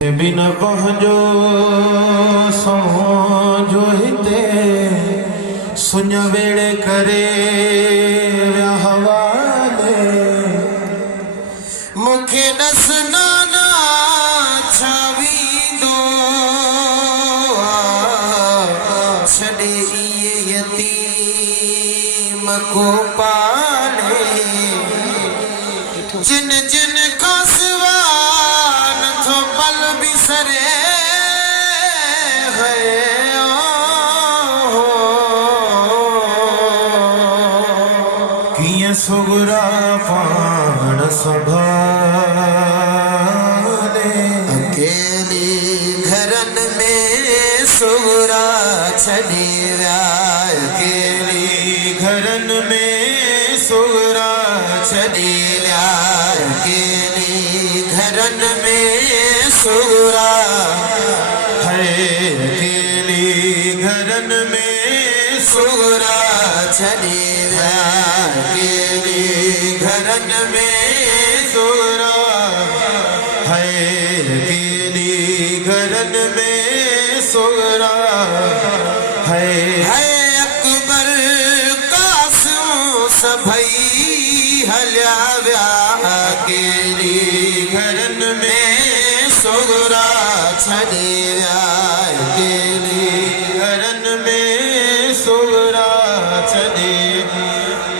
बिन पहुंचो सो जो हिते सुन वेड़े करे हवाले मुखे नसना ना छावी दो छड़े ये यतीम को पाले जिन जिन का सिवान तो पल बिसरे है किए सुगरा पान संभाले अकेली घरन में सुगरा छड़ी अकेली घरन में सुगरा छड़ी अकेली घरन में सुगरा है अकेली घरन में सुगरा छड़ी अकेली घरन में सुगरा है अकेली घरन में सुगरा है अकबर कासिम सभई हल्या व्या अकेली घरन में सुगरा छड़े अकेली घरन में सुगरा छड़े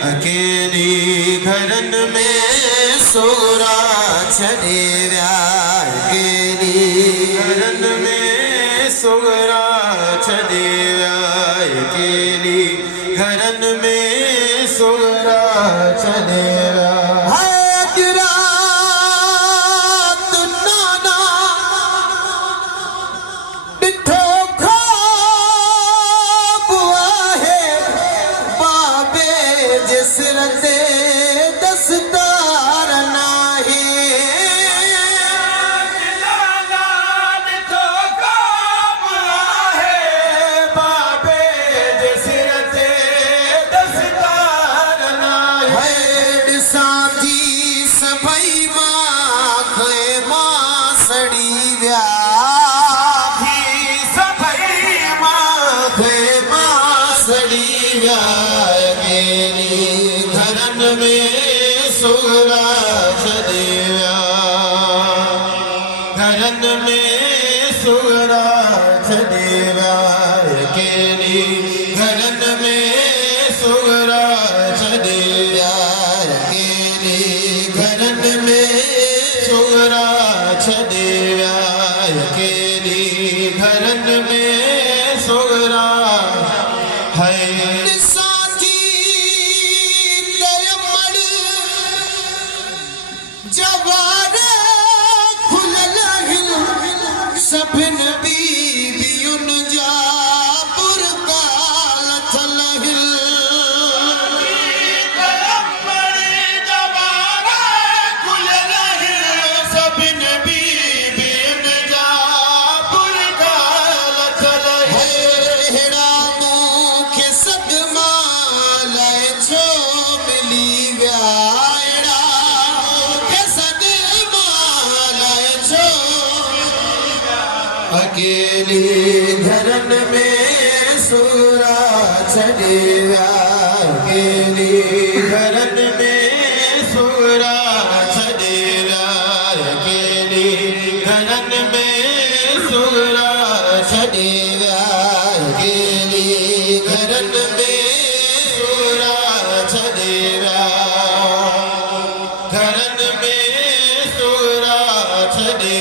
अकेली घरन में सुगरा छड़े अकेली घरन में सुगरा छड़े अकेली घरन में सुगरा छड़े दस्तार नाही बाबे जसरते दस्तार नाही साथी सभई मां सड़ी व्या सभई मां सड़ी व्या घरन में सुगरा छड़े घरन में सुगरा छड़े अकेली घरन में सुगरा छड़े अकेली घरन में सुगरा छड़े अकेली घरन में सुगरा है सभिन बीबियुन जा पुरकाल थलहिल सभिन बीबियुन जा पुरकाल थलहिल हेड़ा मुखे सदमा लाए छो मिली व्या हेड़ा मुखे सदमा लाए छो अकेली घरन में सुगरा छड़े अकेली घरन में सुगरा छड़े अकेली घरन में सुगरा छड़े अकेली घरन में सुगरा छड़े घरन में सुगरा छड़े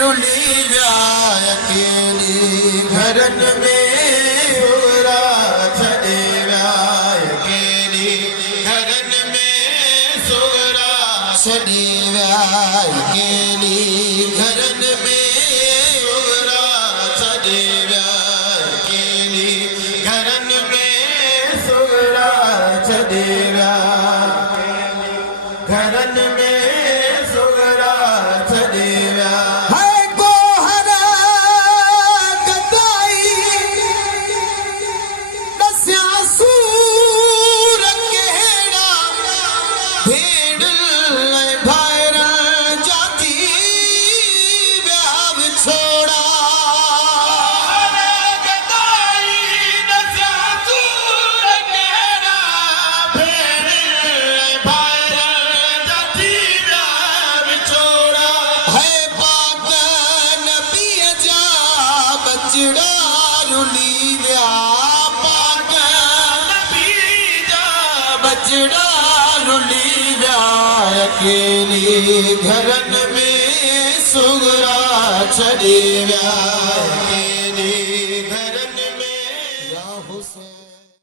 रुली जाए अकेली घरन में बजड़ा रुली विया अकेली घरन में सुगरा छॾे विया